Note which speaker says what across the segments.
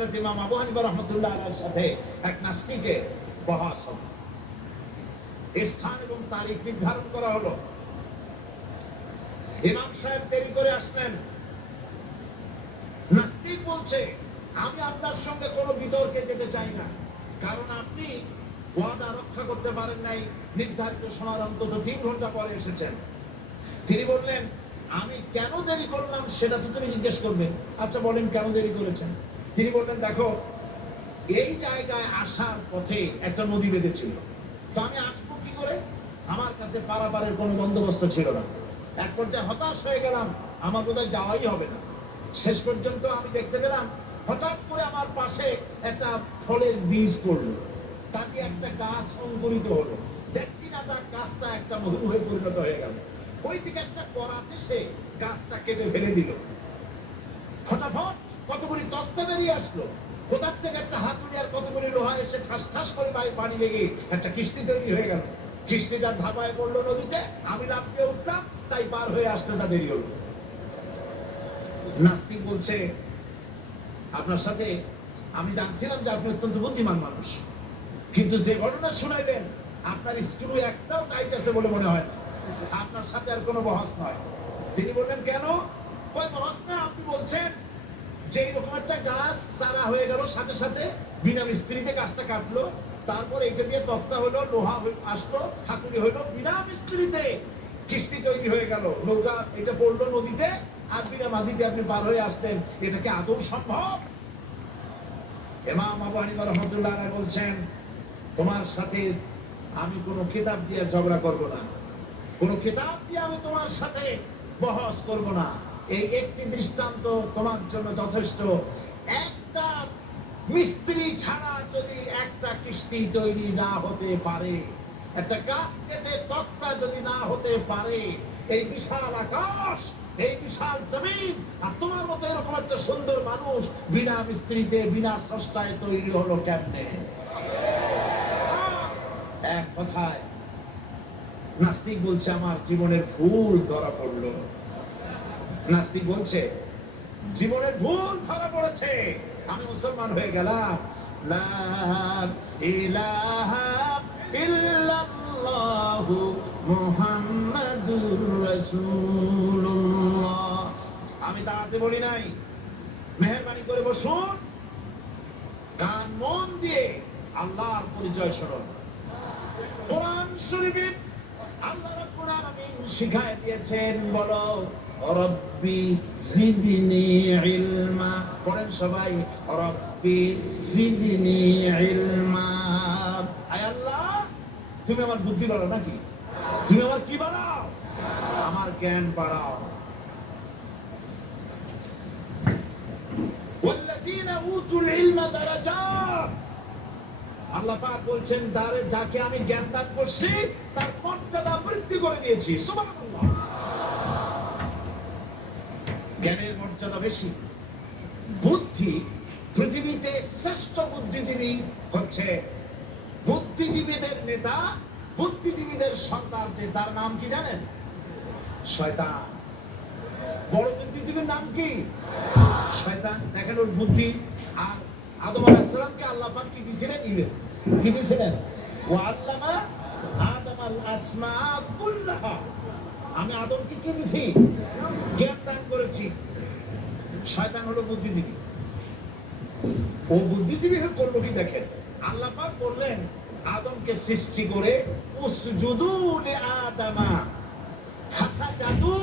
Speaker 1: হযরত ইমাম আবু হানিফা রাহমাতুল্লাহ আলাইহির সাথে এক নাস্তিকের বহাস হলো। স্থান এবং তারিখ নির্ধারণ করা হলো। ইমাম সাহেব দেরি করে আসলেন। নাস্তিক বলছে, আমি আপনার সঙ্গে কোনো বিতর্কে যেতে চাই না। কারণ আপনি ওয়াদা রক্ষা করতে পারেন নাই। নির্ধারিত সময় অন্তত তিন ঘণ্টা পরে এসেছেন। তিনি বললেন, আমি কেন দেরি করলাম সেটা তো তুমি জিজ্ঞেস করবে। আচ্ছা বলেন কেন দেরি করেছেন? তিনি বললেন, দেখো, এই জায়গায় আসার পথে একটা নদী বেঁধেছিল। তো আমি আসব কি করে? আমার কাছে পারাপারের কোনো বন্দোবস্ত ছিল না। এক পর্যায়ে হতাশ হয়ে গেলাম, আমার বোধহয় যাওয়াই হবে না। শেষ পর্যন্ত আমি দেখতে পেলাম, হঠাৎ করে আমার পাশে একটা ফলের বীজ পড়ল। তাতে একটা গাছ অঙ্কুরিত হলো। দেখি না তার গাছটা একটা মধু হয়ে পরিণত হয়ে গেল। ওই থেকে একটা করাতে সে গাছটা কেটে ফেলে দিল। ফটাফট কতগুলি তক্তা বেরিয়ে আসলো? কোথার থেকে একটা হাতুড়ি আর কতগুলি লোহা এসে ঠাস ঠাস করে পানি লেগে একটা কিস্তি তৈরি হয়ে গেল। কিস্তিটা ধাপায় পড়ল নদীতে, আমি লাভ দিয়ে উঠলাম, তাই পার হয়ে আসতে যা দেরি হলো। নাস্তিক বলছে, আপনার সাথে আমি জানছিলাম যে আপনি অত্যন্ত বুদ্ধিমান মানুষ। কিন্তু যে ঘটনা শুনাইলেন, আপনার স্ক্রু একটাও টাইট আছে বলে মনে হয় না। আপনার সাথে আর কোনো বহস নয়। তিনি বললেন, কেন? কই বহস না, আপনি বলছেন যে রকম একটা গাছ সারা হয়ে গেল, সাথে সাথে বিনা মিস্ত্রিতে গাছটা কাটলো। তারপর এটা দিয়ে তক্তা হলো, লোহা আসলো, হাতুড়ি হইল বিনা মিস্ত্রিতে। কিস্তি তৈরি হয়ে গেল। নৌকা এটা পড়ল নদীতে, আর বিনা মাঝিতে আপনি পার হয়ে আসতেন। এটা কি আদৌ সম্ভব? ইমাম আবু হানিফা রহমতুল্লাহ বলছেন, তোমার সাথে আমি কোনো কিতাব দিয়ে ঝগড়া করব না। কোনো কিতাব দিয়ে আমি তোমার সাথে বহস করব না। এই একটি দৃষ্টান্ত তোমার জন্য যথেষ্ট। একটা মিস্ত্রি ছাড়া যদি একটা কিস্তি তৈরি না হতে পারে, একটা গাছ কেটে তক্তা যদি না হতে পারে, এই বিশাল আকাশ, এই বিশাল জমিন, আর তোমার মতো এরকম একটা সুন্দর মানুষ বিনা মিস্ত্রিতে, বিনা স্রষ্টায় তৈরি হলো কেমনে? এক কথায়, নাস্তিক বলছে, আমার জীবনের ভুল ধরা পড়ল। নাস্তিক বলছে, জীবনের ভুল ধরা পড়েছে, আমি মুসলমান হয়ে গেলাম। আমি দাঁড়াতে বলি নাই, মেহরবানি করে বসুন। গান মন দিয়ে আল্লাহর পরিচয় স্মরণ কোরআন শরীফে আল্লাহ রাব্বুল আলামিন শিখায় দিয়েছেন, বলো রব্বি জিদনি ইলমা পড়েন সবাই রব্বি জিদনি ইলমা আয় আল্লাহ তুমি আমার বুদ্ধি বাড়াও নাকি তুমি আমার কি বাড়াও আমার জ্ঞান বাড়াও والذين اوتوا العلم درجات আল্লাহ পাক বলছেন তারে যাকে আমি জ্ঞান দান করছি তার মর্যাদা বৃদ্ধি করে দিয়েছি সুবহানাল্লাহ জ্ঞানের মর্যাদা বেশি। বুদ্ধি পৃথিবীতে শ্রেষ্ঠ বুদ্ধিজীবী হচ্ছে বুদ্ধিজীবীদের নেতা, বুদ্ধিজীবীদের সন্তান যে তার নাম কি জানেন? শয়তান। বড় বুদ্ধিজীবীর নাম কি? শয়তান। দেখেন ওর বুদ্ধি। আর আদম আলাইহিসসালামকে আল্লাহ পাক কি দিয়েছিলেন ইলম কি দিয়েছিলেন ও আল্লামা আদম আল আসমা কুল্লাহা। আমি আদমকে কি দিছি? জ্ঞান দান করেছি। শয়তান হলো বুদ্ধিজীবী। ও বুদ্ধিজীবী করল কি দেখেন। আল্লাহ পাক বললেন, আদমকে সৃষ্টি করে উসজুদু লি আদামা। ফাসাজাদু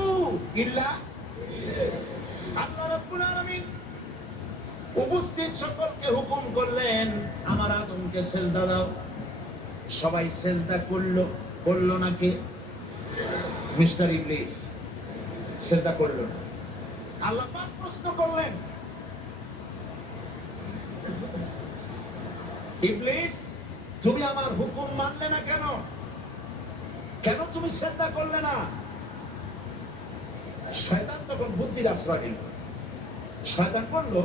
Speaker 1: ইল্লা আল্লাহ রাব্বুল আলামিন। উপস্থিত সকলকে হুকুম করলেন, আমার আদমকে সেজদা দাও। সবাই সেজদা করল করল নাকি মিস্টার ইবলিস সেজদা করল না আল্লাহ পাক প্রশ্ন করলেন। ইবলিস তুমি আমার হুকুম মানলে না কেন? কেন তুমি সেজদা করলে না? শয়তান তখন বুদ্ধির আশ্রয় নিল। শয়তান বলল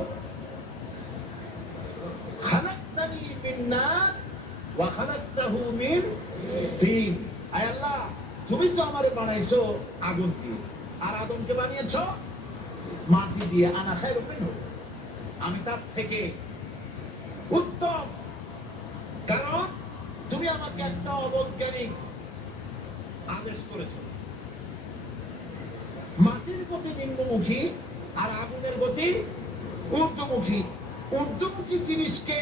Speaker 1: খালাক্তানি মিন নার ওয়া খালাক্তাহু মিন তিন। আয় আল্লাহ তুমি তো আমারে বানাইছো আগুন দিয়ে। আর আদমকে বানিয়েছো? মাটি দিয়ে। আনা খায়রুম মিনহু। আমি তার থেকে উত্তম। কারণ তুমি আমাকে একটা অবৈজ্ঞানিক আদেশ করেছ। মাটির গতি নিম্নমুখী আর আগুনের গতি ঊর্ধ্বমুখী। ঊর্ধ্বমুখী জিনিসকে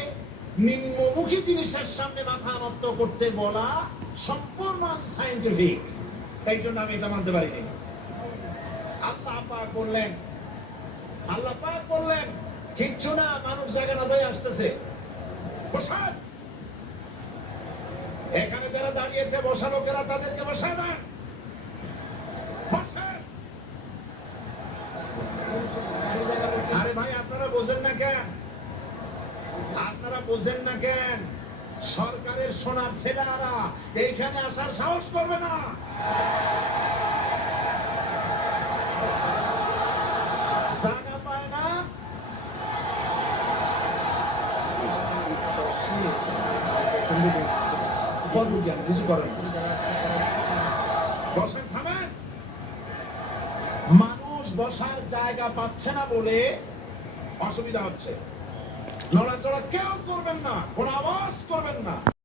Speaker 1: নিম্নমুখী জিনিসের সামনে মাথা নত করতে বলা সম্পূর্ণ সাইন্টিফিক এই জন্য আমি এটা মানতে পারিনি। আল্লাহ পাক বললেন, আল্লাহ পাক বললেন, কিচ্ছু না, মানুষ জায়গা না বয়ে আসতেছে। বসান। এখানে যারা দাঁড়িয়েছে, বসা লোকেরা তাদেরকে বসায় না কেন? আপনারা বোঝেন না কেন? সরকারের সোনার ছেলেরা এইখানে আসার সাহস করবে না। জায়গা পায় মানুষ বসার জায়গা পাচ্ছে না বলে অসুবিধা হচ্ছে। নড়াচড়া কেউ করবেন না, কোনো আওয়াজ করবেন না।